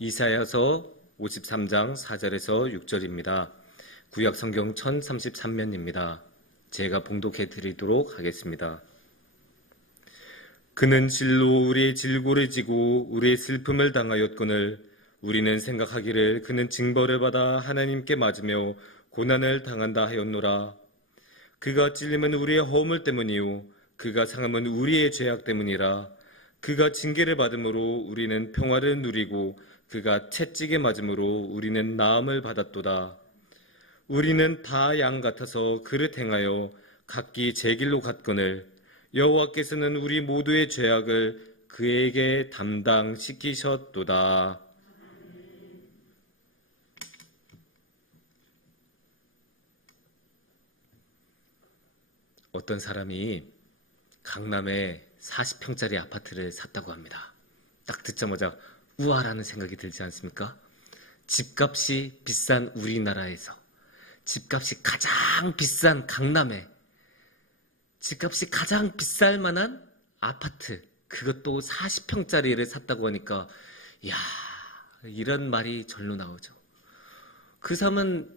이사야서 53장 4절에서 6절입니다. 구약 성경 1033면입니다. 제가 봉독해 드리도록 하겠습니다. 그는 실로 우리의 질고를 지고 우리의 슬픔을 당하였거늘 우리는 생각하기를 그는 징벌을 받아 하나님께 맞으며 고난을 당한다 하였노라. 그가 찔림은 우리의 허물 때문이요 그가 상함은 우리의 죄악 때문이라. 그가 징계를 받음으로 우리는 평화를 누리고 그가 채찍에 맞음으로 우리는 나음을 받았도다. 우리는 다 양 같아서 그를 행하여 각기 제 길로 갔거늘 여호와께서는 우리 모두의 죄악을 그에게 담당시키셨도다. 어떤 사람이 강남에 40평짜리 아파트를 샀다고 합니다. 딱 듣자마자 우와라는 생각이 들지 않습니까? 집값이 비싼 우리나라에서 집값이 가장 비싼 강남에 집값이 가장 비쌀 만한 아파트, 그것도 40평짜리를 샀다고 하니까 이야, 이런 말이 절로 나오죠. 그 사람은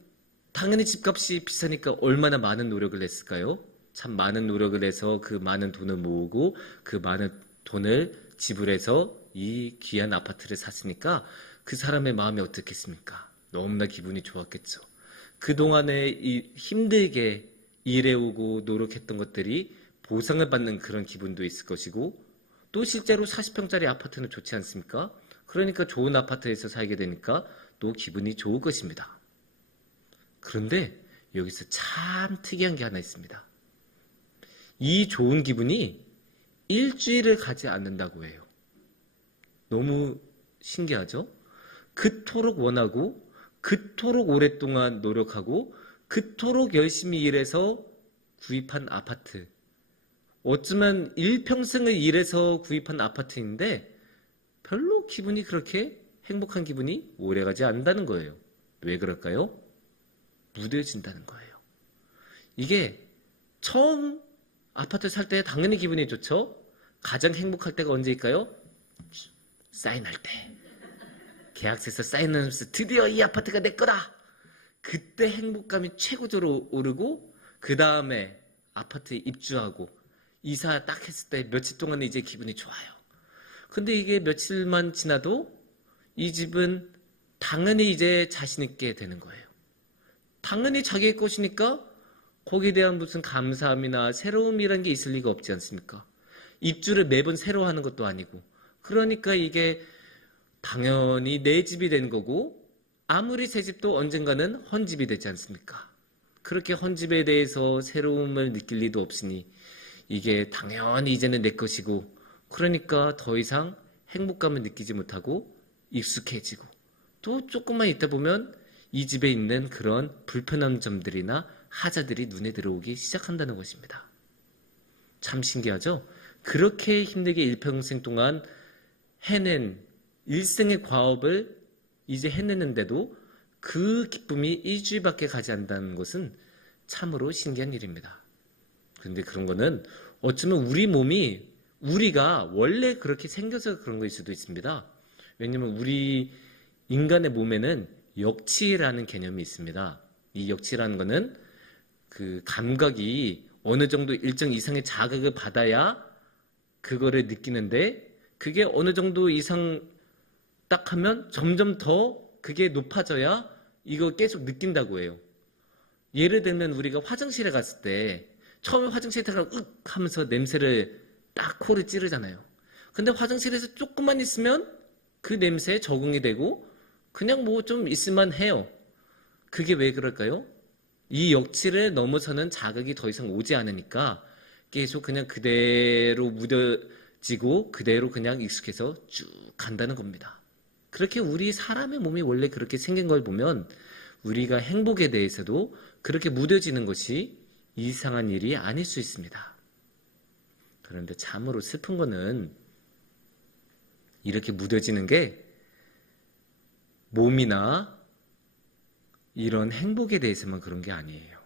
당연히 집값이 비싸니까 얼마나 많은 노력을 냈을까요? 참 많은 노력을 해서 그 많은 돈을 모으고 그 많은 돈을 지불해서 이 귀한 아파트를 샀으니까 그 사람의 마음이 어떻겠습니까? 너무나 기분이 좋았겠죠. 그동안에 힘들게 일해오고 노력했던 것들이 보상을 받는 그런 기분도 있을 것이고, 또 실제로 40평짜리 아파트는 좋지 않습니까? 그러니까 좋은 아파트에서 살게 되니까 또 기분이 좋을 것입니다. 그런데 여기서 참 특이한 게 하나 있습니다. 이 좋은 기분이 일주일을 가지 않는다고 해요. 너무 신기하죠? 그토록 원하고 그토록 오랫동안 노력하고 그토록 열심히 일해서 구입한 아파트, 어쩌면 일평생을 일해서 구입한 아파트인데 별로 기분이 그렇게 행복한 기분이 오래가지 않는다는 거예요. 왜 그럴까요? 무뎌진다는 거예요. 이게 처음 아파트 살 때 당연히 기분이 좋죠? 가장 행복할 때가 언제일까요? 사인할 때. 계약서에서 사인하면서 드디어 이 아파트가 내 거다! 그때 행복감이 최고조로 오르고, 그 다음에 아파트에 입주하고 이사 딱 했을 때 며칠 동안은 이제 기분이 좋아요. 근데 이게 며칠만 지나도 이 집은 당연히 이제 자신 있게 되는 거예요. 당연히 자기의 것이니까 거기에 대한 무슨 감사함이나 새로움이란 게 있을 리가 없지 않습니까? 입주를 매번 새로 하는 것도 아니고. 그러니까 이게 당연히 내 집이 된 거고, 아무리 새 집도 언젠가는 헌집이 되지 않습니까? 그렇게 헌집에 대해서 새로움을 느낄 리도 없으니 이게 당연히 이제는 내 것이고, 그러니까 더 이상 행복감을 느끼지 못하고 익숙해지고, 또 조금만 있다 보면 이 집에 있는 그런 불편한 점들이나 하자들이 눈에 들어오기 시작한다는 것입니다. 참 신기하죠? 그렇게 힘들게 일평생 동안 해낸 일생의 과업을 이제 해내는데도 그 기쁨이 일주일밖에 가지 않는다는 것은 참으로 신기한 일입니다. 그런데 그런 거는 어쩌면 우리 몸이, 우리가 원래 그렇게 생겨서 그런 거일 수도 있습니다. 왜냐면 우리 인간의 몸에는 역치라는 개념이 있습니다. 이 역치라는 거는 그 감각이 어느 정도 일정 이상의 자극을 받아야 그거를 느끼는데, 그게 어느 정도 이상 딱 하면 점점 더 그게 높아져야 이거 계속 느낀다고 해요. 예를 들면 우리가 화장실에 갔을 때 처음에 화장실에 들어가 윽 하면서 냄새를 딱 코를 찌르잖아요. 근데 화장실에서 조금만 있으면 그 냄새에 적응이 되고 그냥 뭐 좀 있을만 해요. 그게 왜 그럴까요? 이 역치를 넘어서는 자극이 더 이상 오지 않으니까 계속 그냥 그대로 무뎌지고 그대로 그냥 익숙해서 쭉 간다는 겁니다. 그렇게 우리 사람의 몸이 원래 그렇게 생긴 걸 보면 우리가 행복에 대해서도 그렇게 무뎌지는 것이 이상한 일이 아닐 수 있습니다. 그런데 참으로 슬픈 거는 이렇게 무뎌지는 게 몸이나 이런 행복에 대해서만 그런 게 아니에요.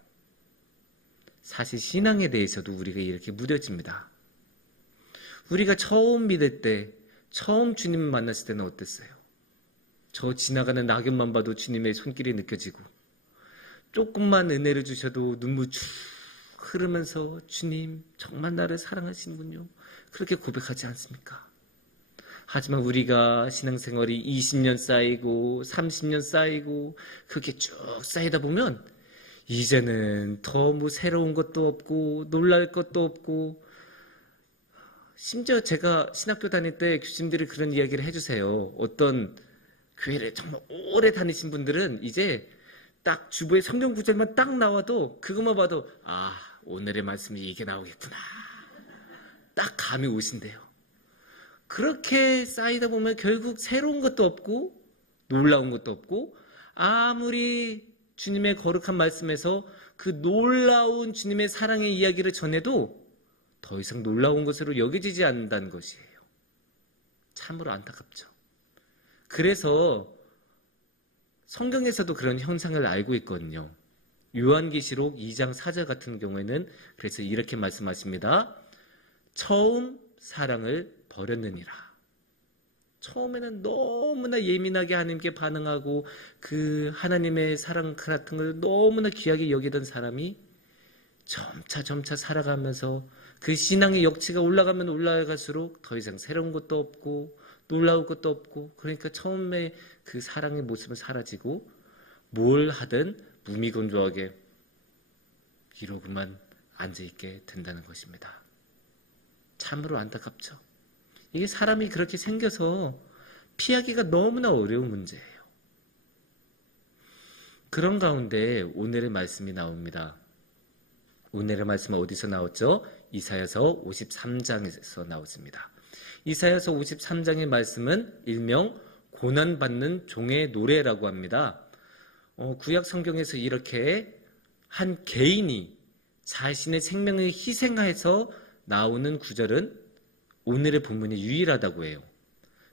사실 신앙에 대해서도 우리가 이렇게 무뎌집니다. 우리가 처음 믿을 때, 처음 주님을 만났을 때는 어땠어요? 저 지나가는 낙엽만 봐도 주님의 손길이 느껴지고, 조금만 은혜를 주셔도 눈물 쭉 흐르면서 주님 정말 나를 사랑하시는군요, 그렇게 고백하지 않습니까? 하지만 우리가 신앙생활이 20년 쌓이고 30년 쌓이고 그렇게 쭉 쌓이다 보면 이제는 더 뭐 새로운 것도 없고 놀랄 것도 없고, 심지어 제가 신학교 다닐 때 교수님들이 그런 이야기를 해주세요. 어떤 교회를 정말 오래 다니신 분들은 이제 딱 주부의 성경 구절만 딱 나와도 그것만 봐도 아, 오늘의 말씀이 이게 나오겠구나, 딱 감이 오신대요. 그렇게 쌓이다 보면 결국 새로운 것도 없고 놀라운 것도 없고, 아무리 주님의 거룩한 말씀에서 그 놀라운 주님의 사랑의 이야기를 전해도 더 이상 놀라운 것으로 여겨지지 않는다는 것이에요. 참으로 안타깝죠. 그래서 성경에서도 그런 현상을 알고 있거든요. 요한계시록 2장 4절 같은 경우에는 그래서 이렇게 말씀하십니다. 처음 사랑을 버렸느니라. 처음에는 너무나 예민하게 하나님께 반응하고 그 하나님의 사랑 같은 걸 너무나 귀하게 여기던 사람이 점차 살아가면서 그 신앙의 역치가 올라가면 올라갈수록 더 이상 새로운 것도 없고 놀라울 것도 없고, 그러니까 처음에 그 사랑의 모습은 사라지고 뭘 하든 무미건조하게 이러고만 앉아있게 된다는 것입니다. 참으로 안타깝죠. 이게 사람이 그렇게 생겨서 피하기가 너무나 어려운 문제예요. 그런 가운데 오늘의 말씀이 나옵니다. 오늘의 말씀은 어디서 나왔죠? 이사야서 53장에서 나왔습니다. 이사야서 53장의 말씀은 일명 고난받는 종의 노래라고 합니다. 구약 성경에서 이렇게 한 개인이 자신의 생명을 희생해서 나오는 구절은 오늘의 본문이 유일하다고 해요.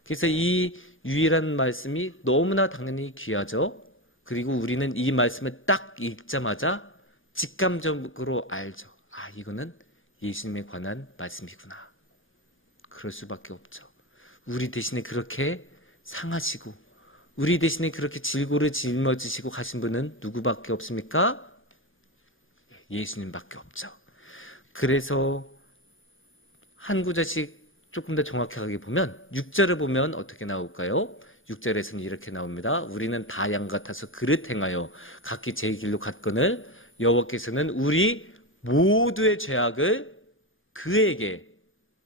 그래서 이 유일한 말씀이 너무나 당연히 귀하죠. 그리고 우리는 이 말씀을 딱 읽자마자 직감적으로 알죠. 아, 이거는 예수님에 관한 말씀이구나. 그럴 수밖에 없죠. 우리 대신에 그렇게 상하시고 우리 대신에 그렇게 질고를 짊어지시고 가신 분은 누구밖에 없습니까? 예수님밖에 없죠. 그래서 한 구절씩 조금 더 정확하게 보면 6절을 보면 어떻게 나올까요? 6절에서는 이렇게 나옵니다. 우리는 다 양 같아서 그릇 행하여 각기 제 길로 갔거늘 여호와께서는 우리 모두의 죄악을 그에게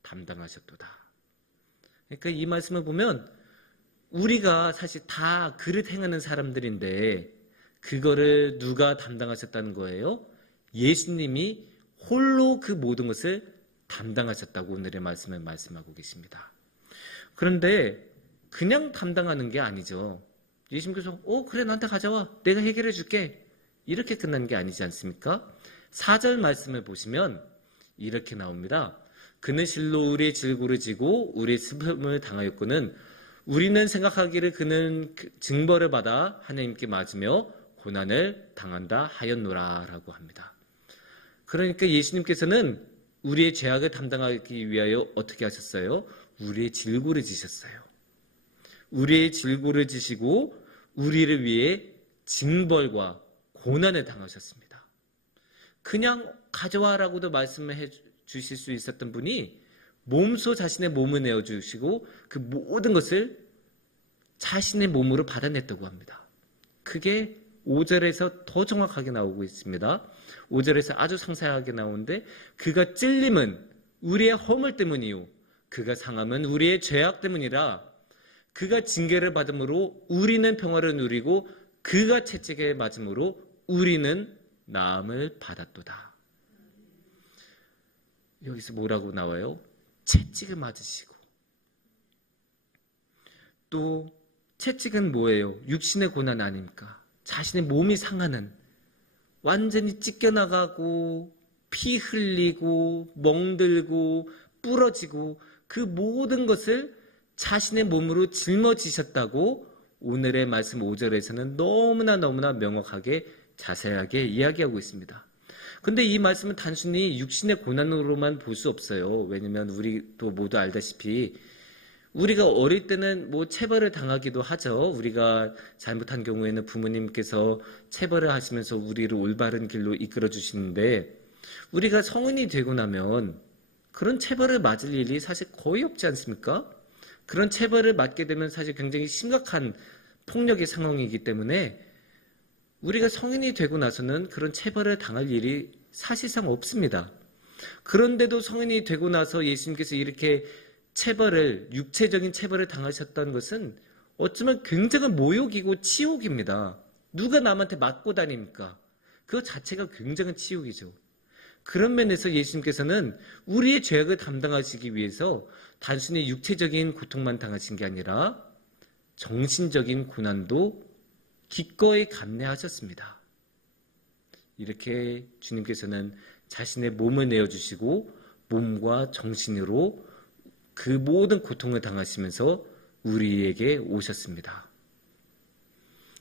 담당하셨도다. 그러니까 이 말씀을 보면 우리가 사실 다 그릇 행하는 사람들인데 그거를 누가 담당하셨다는 거예요? 예수님이 홀로 그 모든 것을 담당하셨다고 오늘의 말씀에 말씀하고 계십니다. 그런데 그냥 담당하는 게 아니죠. 예수님께서 그래, 나한테 가져와, 내가 해결해 줄게, 이렇게 끝난 게 아니지 않습니까? 4절 말씀을 보시면 이렇게 나옵니다. 그는 실로 우리의 질고를 지고 우리의 슬픔을 당하였고는 우리는 생각하기를 그는 징벌을 받아 하나님께 맞으며 고난을 당한다 하였노라 라고 합니다. 그러니까 예수님께서는 우리의 죄악을 담당하기 위하여 어떻게 하셨어요? 우리의 질고를 지셨어요. 우리의 질고를 지시고 우리를 위해 징벌과 고난을 당하셨습니다. 그냥 가져와라고도 말씀해 주실 수 있었던 분이 몸소 자신의 몸을 내어주시고 그 모든 것을 자신의 몸으로 받아냈다고 합니다. 그게 5절에서 더 정확하게 나오고 있습니다. 5절에서 아주 상세하게 나오는데 그가 찔림은 우리의 허물 때문이요 그가 상함은 우리의 죄악 때문이라 그가 징계를 받음으로 우리는 평화를 누리고 그가 채찍에 맞음으로 우리는 나음을 받았도다. 여기서 뭐라고 나와요? 채찍을 맞으시고. 또 채찍은 뭐예요? 육신의 고난 아닙니까? 자신의 몸이 상하는, 완전히 찢겨나가고 피 흘리고 멍들고 부러지고 그 모든 것을 자신의 몸으로 짊어지셨다고 오늘의 말씀 5절에서는 너무나 명확하게 자세하게 이야기하고 있습니다. 근데 이 말씀은 단순히 육신의 고난으로만 볼 수 없어요. 왜냐면 우리도 모두 알다시피 우리가 어릴 때는 뭐 체벌을 당하기도 하죠. 우리가 잘못한 경우에는 부모님께서 체벌을 하시면서 우리를 올바른 길로 이끌어 주시는데, 우리가 성인이 되고 나면 그런 체벌을 맞을 일이 사실 거의 없지 않습니까? 그런 체벌을 맞게 되면 사실 굉장히 심각한 폭력의 상황이기 때문에 우리가 성인이 되고 나서는 그런 체벌을 당할 일이 사실상 없습니다. 그런데도 성인이 되고 나서 예수님께서 이렇게 육체적인 체벌을 당하셨다는 것은 어쩌면 굉장한 모욕이고 치욕입니다. 누가 남한테 맞고 다닙니까? 그것 자체가 굉장한 치욕이죠. 그런 면에서 예수님께서는 우리의 죄악을 담당하시기 위해서 단순히 육체적인 고통만 당하신 게 아니라 정신적인 고난도 기꺼이 감내하셨습니다. 이렇게 주님께서는 자신의 몸을 내어주시고 몸과 정신으로 그 모든 고통을 당하시면서 우리에게 오셨습니다.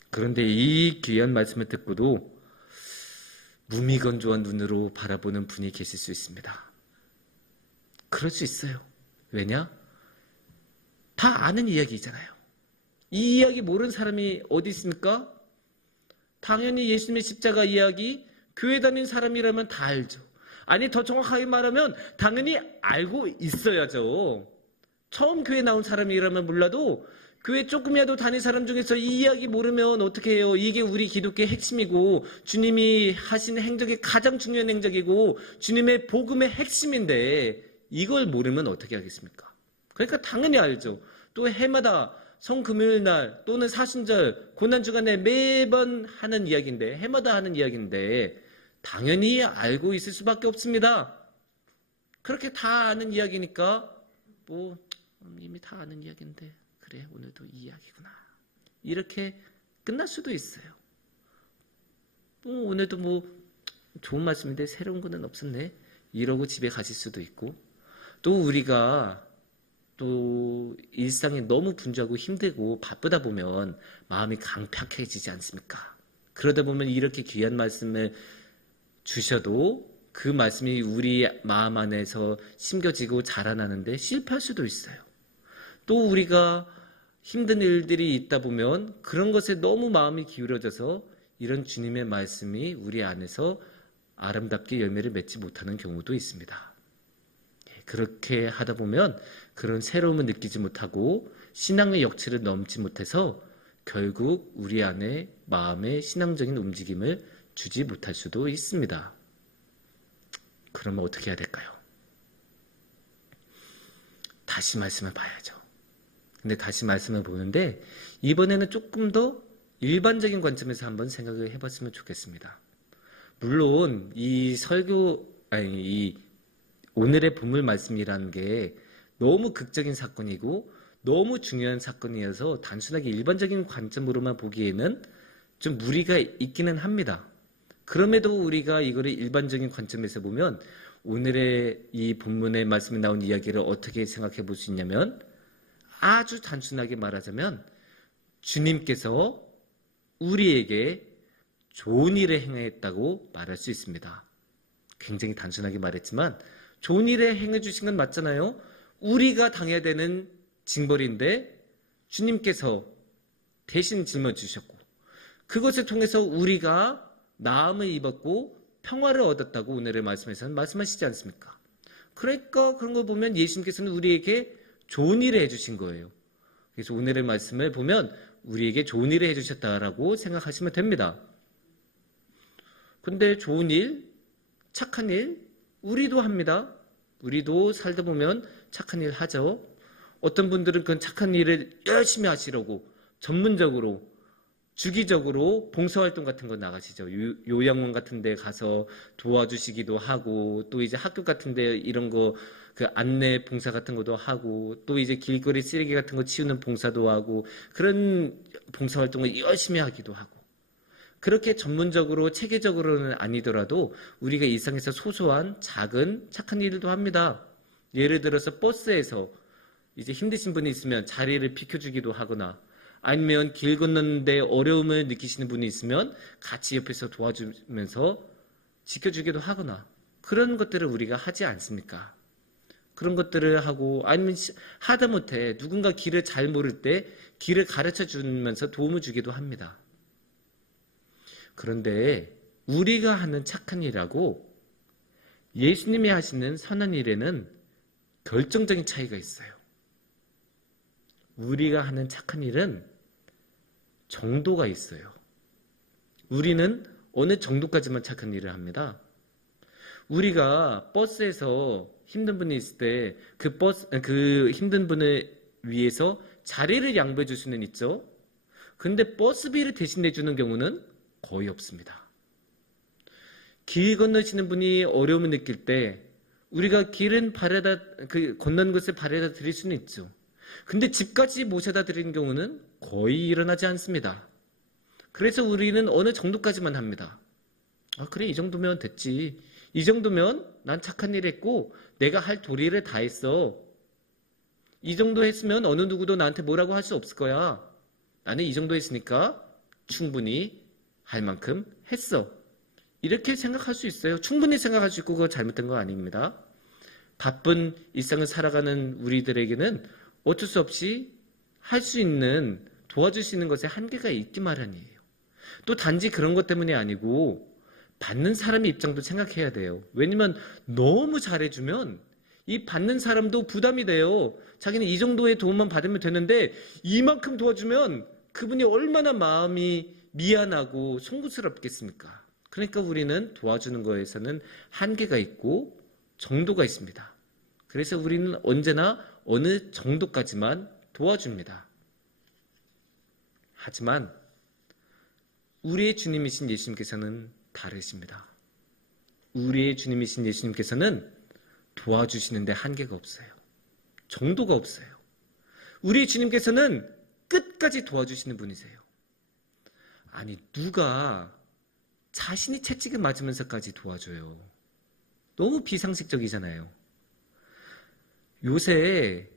그런데 이 귀한 말씀을 듣고도 무미건조한 눈으로 바라보는 분이 계실 수 있습니다. 그럴 수 있어요. 왜냐? 다 아는 이야기잖아요. 이 이야기 모르는 사람이 어디 있습니까? 당연히 예수님의 십자가 이야기, 교회 다니는 사람이라면 다 알죠. 아니, 더 정확하게 말하면 당연히 알고 있어야죠. 처음 교회 나온 사람이라면 몰라도 교회 조금이라도 다닌 사람 중에서 이 이야기 모르면 어떻게 해요? 이게 우리 기독교의 핵심이고 주님이 하신 행적의 가장 중요한 행적이고 주님의 복음의 핵심인데 이걸 모르면 어떻게 하겠습니까? 그러니까 당연히 알죠. 또 해마다 성금요일날 또는 사순절 고난주간에 매번 하는 이야기인데, 해마다 하는 이야기인데 당연히 알고 있을 수밖에 없습니다. 그렇게 다 아는 이야기니까 뭐 이미 다 아는 이야기인데 그래 오늘도 이 이야기구나 이렇게 끝날 수도 있어요. 오늘도 뭐 좋은 말씀인데 새로운 거는 없었네 이러고 집에 가실 수도 있고, 또 우리가 또 일상이 너무 분주하고 힘들고 바쁘다 보면 마음이 강팍해지지 않습니까? 그러다 보면 이렇게 귀한 말씀을 주셔도 그 말씀이 우리 마음 안에서 심겨지고 자라나는데 실패할 수도 있어요. 또 우리가 힘든 일들이 있다 보면 그런 것에 너무 마음이 기울어져서 이런 주님의 말씀이 우리 안에서 아름답게 열매를 맺지 못하는 경우도 있습니다. 그렇게 하다 보면 그런 새로움을 느끼지 못하고 신앙의 역치를 넘지 못해서 결국 우리 안에 마음의 신앙적인 움직임을 주지 못할 수도 있습니다. 그러면 어떻게 해야 될까요? 다시 말씀을 봐야죠. 근데 다시 말씀을 보는데 이번에는 조금 더 일반적인 관점에서 한번 생각을 해봤으면 좋겠습니다. 물론 이 오늘의 본문 말씀이라는 게 너무 극적인 사건이고 너무 중요한 사건이어서 단순하게 일반적인 관점으로만 보기에는 좀 무리가 있기는 합니다. 그럼에도 우리가 이거를 일반적인 관점에서 보면 오늘의 이 본문의 말씀에 나온 이야기를 어떻게 생각해 볼 수 있냐면, 아주 단순하게 말하자면 주님께서 우리에게 좋은 일을 행했다고 말할 수 있습니다. 굉장히 단순하게 말했지만 좋은 일을 행해 주신 건 맞잖아요. 우리가 당해야 되는 징벌인데 주님께서 대신 짊어지셨고 그것을 통해서 우리가 나음을 입었고 평화를 얻었다고 오늘의 말씀에서는 말씀하시지 않습니까? 그러니까 그런 거 보면 예수님께서는 우리에게 좋은 일을 해주신 거예요. 그래서 오늘의 말씀을 보면 우리에게 좋은 일을 해주셨다라고 생각하시면 됩니다. 근데 좋은 일, 착한 일, 우리도 합니다. 우리도 살다 보면 착한 일 하죠. 어떤 분들은 그런 착한 일을 열심히 하시려고 전문적으로 주기적으로 봉사활동 같은 거 나가시죠. 요양원 같은 데 가서 도와주시기도 하고, 또 이제 학교 같은 데 이런 거 그 안내 봉사 같은 것도 하고, 또 이제 길거리 쓰레기 같은 거 치우는 봉사도 하고, 그런 봉사활동을 열심히 하기도 하고, 그렇게 전문적으로 체계적으로는 아니더라도 우리가 일상에서 소소한 작은 착한 일도 합니다. 예를 들어서 버스에서 이제 힘드신 분이 있으면 자리를 비켜주기도 하거나, 아니면 길 건너는데 어려움을 느끼시는 분이 있으면 같이 옆에서 도와주면서 지켜주기도 하거나, 그런 것들을 우리가 하지 않습니까? 그런 것들을 하고, 아니면 하다못해 누군가 길을 잘 모를 때 길을 가르쳐 주면서 도움을 주기도 합니다. 그런데 우리가 하는 착한 일하고 예수님이 하시는 선한 일에는 결정적인 차이가 있어요. 우리가 하는 착한 일은 정도가 있어요. 우리는 어느 정도까지만 착한 일을 합니다. 우리가 버스에서 힘든 분이 있을 때 그 힘든 분을 위해서 자리를 양보해 줄 수는 있죠. 근데 버스비를 대신 내주는 경우는 거의 없습니다. 길 건너시는 분이 어려움을 느낄 때 우리가 길은 건너는 것을 바래다 드릴 수는 있죠. 근데 집까지 모셔다 드리는 경우는 거의 일어나지 않습니다. 그래서 우리는 어느 정도까지만 합니다. 그래, 이 정도면 됐지. 이 정도면 난 착한 일 했고 내가 할 도리를 다 했어. 이 정도 했으면 어느 누구도 나한테 뭐라고 할 수 없을 거야. 나는 이 정도 했으니까 충분히 할 만큼 했어. 이렇게 생각할 수 있어요. 충분히 생각할 수 있고 그거 잘못된 거 아닙니다. 바쁜 일상을 살아가는 우리들에게는 어쩔 수 없이 할 수 있는, 도와줄 수 있는 것에 한계가 있기 마련이에요. 또 단지 그런 것 때문이 아니고 받는 사람의 입장도 생각해야 돼요. 왜냐면 너무 잘해주면 이 받는 사람도 부담이 돼요. 자기는 이 정도의 도움만 받으면 되는데 이만큼 도와주면 그분이 얼마나 마음이 미안하고 송구스럽겠습니까? 그러니까 우리는 도와주는 거에서는 한계가 있고 정도가 있습니다. 그래서 우리는 언제나 어느 정도까지만 도와줍니다. 하지만 우리의 주님이신 예수님께서는 다르십니다. 우리의 주님이신 예수님께서는 도와주시는데 한계가 없어요. 정도가 없어요. 우리 주님께서는 끝까지 도와주시는 분이세요. 아니, 누가 자신이 채찍을 맞으면서까지 도와줘요. 너무 비상식적이잖아요. 요새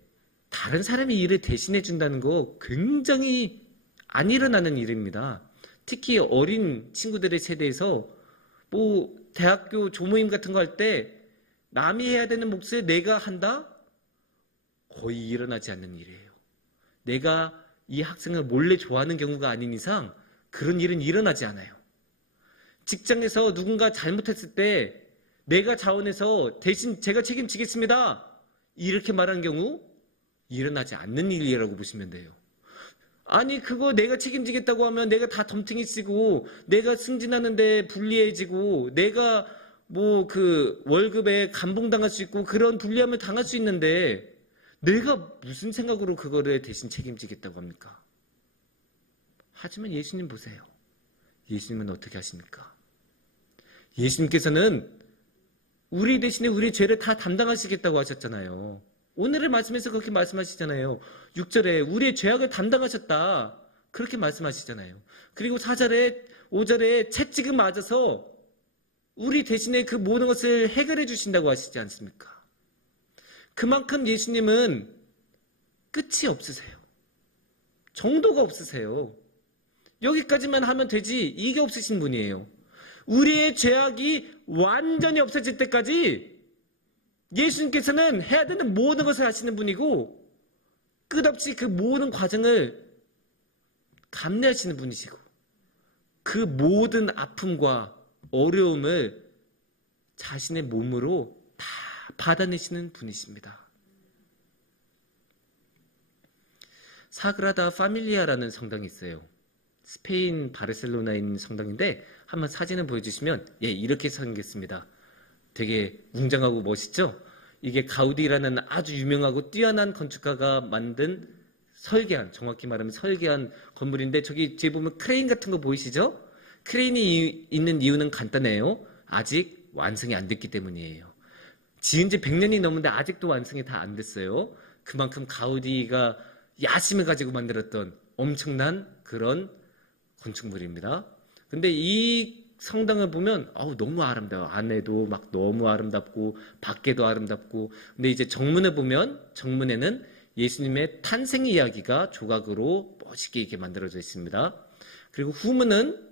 다른 사람이 일을 대신해 준다는 거 굉장히 안 일어나는 일입니다. 특히 어린 친구들의 세대에서 대학교 조모임 같은 거 할 때 남이 해야 되는 몫을 내가 한다? 거의 일어나지 않는 일이에요. 내가 이 학생을 몰래 좋아하는 경우가 아닌 이상 그런 일은 일어나지 않아요. 직장에서 누군가 잘못했을 때 내가 자원해서 대신 제가 책임지겠습니다. 이렇게 말하는 경우 일어나지 않는 일이라고 보시면 돼요. 아니, 그거 내가 책임지겠다고 하면 내가 다 덤탱이 쓰고 내가 승진하는데 불리해지고 내가 월급에 감봉당할 수 있고 그런 불리함을 당할 수 있는데 내가 무슨 생각으로 그거를 대신 책임지겠다고 합니까? 하지만 예수님 보세요. 예수님은 어떻게 하십니까? 예수님께서는 우리 대신에 우리 죄를 다 담당하시겠다고 하셨잖아요. 오늘의 말씀에서 그렇게 말씀하시잖아요. 6절에 우리의 죄악을 담당하셨다. 그렇게 말씀하시잖아요. 그리고 4절에 5절에 채찍을 맞아서 우리 대신에 그 모든 것을 해결해 주신다고 하시지 않습니까? 그만큼 예수님은 끝이 없으세요. 정도가 없으세요. 여기까지만 하면 되지 이게 없으신 분이에요. 우리의 죄악이 완전히 없어질 때까지 예수님께서는 해야 되는 모든 것을 하시는 분이고 끝없이 그 모든 과정을 감내하시는 분이시고 그 모든 아픔과 어려움을 자신의 몸으로 다 받아내시는 분이십니다. 사그라다 파밀리아라는 성당이 있어요. 스페인 바르셀로나에 있는 성당인데 한번 사진을 보여주시면 이렇게 생겼습니다. 되게 웅장하고 멋있죠? 이게 가우디라는 아주 유명하고 뛰어난 건축가가 만든 정확히 말하면 설계한 건물인데 저기 뒤에 보면 크레인 같은 거 보이시죠? 크레인이 있는 이유는 간단해요. 아직 완성이 안 됐기 때문이에요. 지은 지 100년이 넘는데 아직도 완성이 다 안 됐어요. 그만큼 가우디가 야심을 가지고 만들었던 엄청난 그런 건축물입니다. 근데 이 성당을 보면 너무 아름다워. 안에도 막 너무 아름답고 밖에도 아름답고. 근데 이제 정문을 보면 정문에는 예수님의 탄생 이야기가 조각으로 멋있게 이렇게 만들어져 있습니다. 그리고 후문은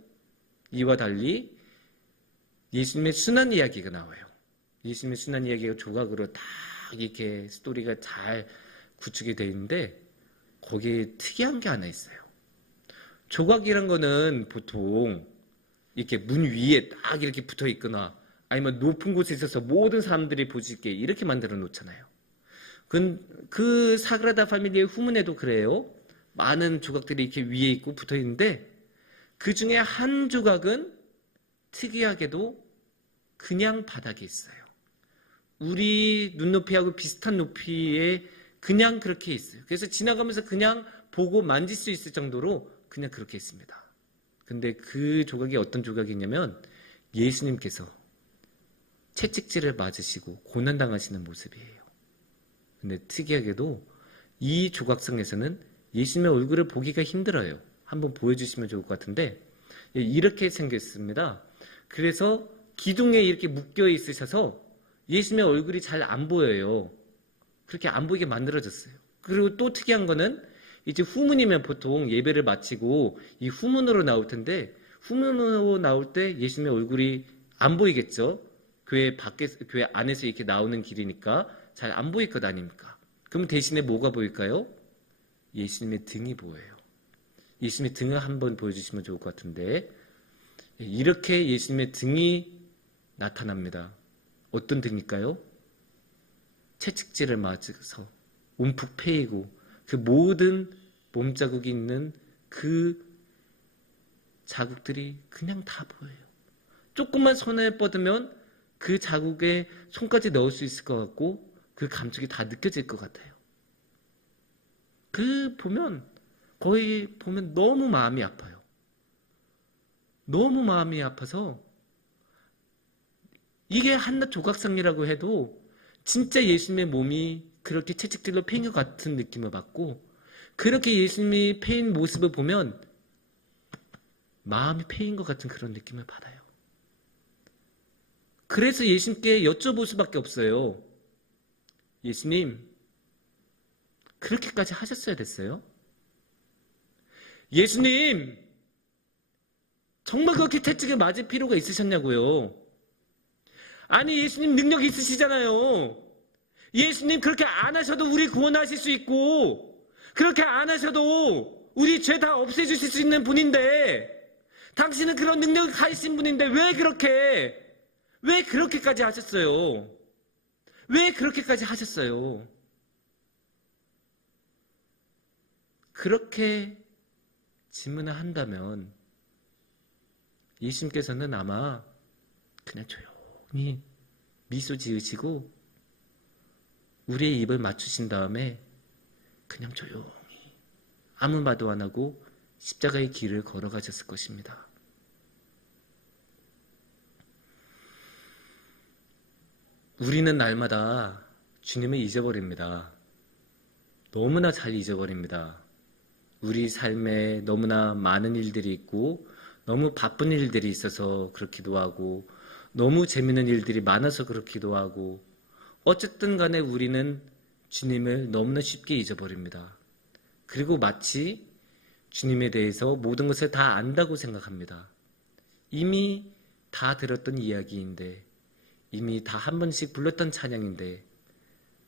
이와 달리 예수님의 순환 이야기가 나와요. 예수님의 순환 이야기가 조각으로 다 이렇게 스토리가 잘 구축이 되어 있는데 거기에 특이한 게 하나 있어요. 조각이란 거는 보통 이렇게 문 위에 딱 이렇게 붙어 있거나 아니면 높은 곳에 있어서 모든 사람들이 볼 수 있게 이렇게 만들어 놓잖아요. 그 사그라다 파밀리의 후문에도 그래요. 많은 조각들이 이렇게 위에 있고 붙어 있는데 그 중에 한 조각은 특이하게도 그냥 바닥에 있어요. 우리 눈높이하고 비슷한 높이에 그냥 그렇게 있어요. 그래서 지나가면서 그냥 보고 만질 수 있을 정도로 그냥 그렇게 있습니다. 근데 그 조각이 어떤 조각이냐면 예수님께서 채찍질을 맞으시고 고난당하시는 모습이에요. 근데 특이하게도 이 조각상에서는 예수님의 얼굴을 보기가 힘들어요. 한번 보여주시면 좋을 것 같은데 이렇게 생겼습니다. 그래서 기둥에 이렇게 묶여 있으셔서 예수님의 얼굴이 잘 안 보여요. 그렇게 안 보이게 만들어졌어요. 그리고 또 특이한 거는 이제 후문이면 보통 예배를 마치고 이 후문으로 나올 텐데 후문으로 나올 때 예수님의 얼굴이 안 보이겠죠. 교회 안에서 이렇게 나오는 길이니까 잘 안 보일 것 아닙니까? 그럼 대신에 뭐가 보일까요? 예수님의 등이 보여요. 예수님의 등을 한번 보여주시면 좋을 것 같은데 이렇게 예수님의 등이 나타납니다. 어떤 등일까요? 채찍질을 맞아서 움푹 패이고 그 모든 몸자국이 있는 그 자국들이 그냥 다 보여요. 조금만 손에 뻗으면 그 자국에 손까지 넣을 수 있을 것 같고 그 감촉이 다 느껴질 것 같아요. 거의 보면 너무 마음이 아파요. 너무 마음이 아파서 이게 한낱 조각상이라고 해도 진짜 예수님의 몸이 그렇게 채찍질로 패인 것 같은 느낌을 받고 그렇게 예수님이 패인 모습을 보면 마음이 패인 것 같은 그런 느낌을 받아요. 그래서 예수님께 여쭤볼 수밖에 없어요. 예수님, 그렇게까지 하셨어야 됐어요? 예수님, 정말 그렇게 채찍을 맞을 필요가 있으셨냐고요? 아니, 예수님 능력 있으시잖아요. 예수님 그렇게 안 하셔도 우리 구원하실 수 있고 그렇게 안 하셔도 우리 죄 다 없애주실 수 있는 분인데 당신은 그런 능력을 가지신 분인데 왜 그렇게까지 하셨어요? 왜 그렇게까지 하셨어요? 그렇게 질문을 한다면 예수님께서는 아마 그냥 조용히 미소 지으시고 우리의 입을 맞추신 다음에 그냥 조용히 아무 말도 안 하고 십자가의 길을 걸어가셨을 것입니다. 우리는 날마다 주님을 잊어버립니다. 너무나 잘 잊어버립니다. 우리 삶에 너무나 많은 일들이 있고 너무 바쁜 일들이 있어서 그렇기도 하고 너무 재밌는 일들이 많아서 그렇기도 하고 어쨌든 간에 우리는 주님을 너무나 쉽게 잊어버립니다. 그리고 마치 주님에 대해서 모든 것을 다 안다고 생각합니다. 이미 다 들었던 이야기인데 이미 다 한 번씩 불렀던 찬양인데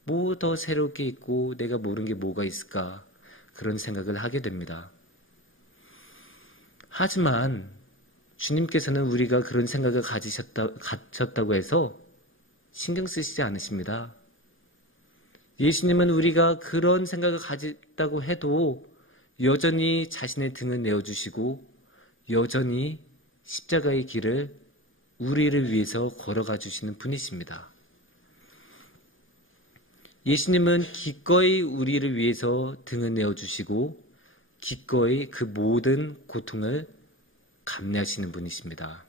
뭐 더 새로울 게 있고 내가 모르는 게 뭐가 있을까 그런 생각을 하게 됩니다. 하지만 주님께서는 우리가 그런 생각을 가졌다고 해서 신경 쓰시지 않으십니다. 예수님은 우리가 그런 생각을 가졌다고 해도 여전히 자신의 등을 내어주시고 여전히 십자가의 길을 우리를 위해서 걸어가 주시는 분이십니다. 예수님은 기꺼이 우리를 위해서 등을 내어주시고 기꺼이 그 모든 고통을 감내하시는 분이십니다.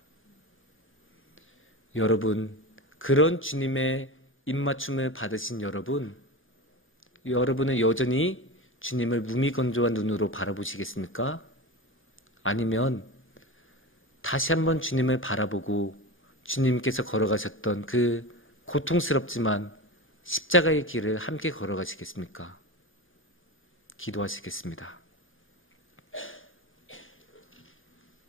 여러분, 그런 주님의 입맞춤을 받으신 여러분은 여전히 주님을 무미건조한 눈으로 바라보시겠습니까? 아니면 다시 한번 주님을 바라보고 주님께서 걸어가셨던 그 고통스럽지만 십자가의 길을 함께 걸어가시겠습니까? 기도하시겠습니다.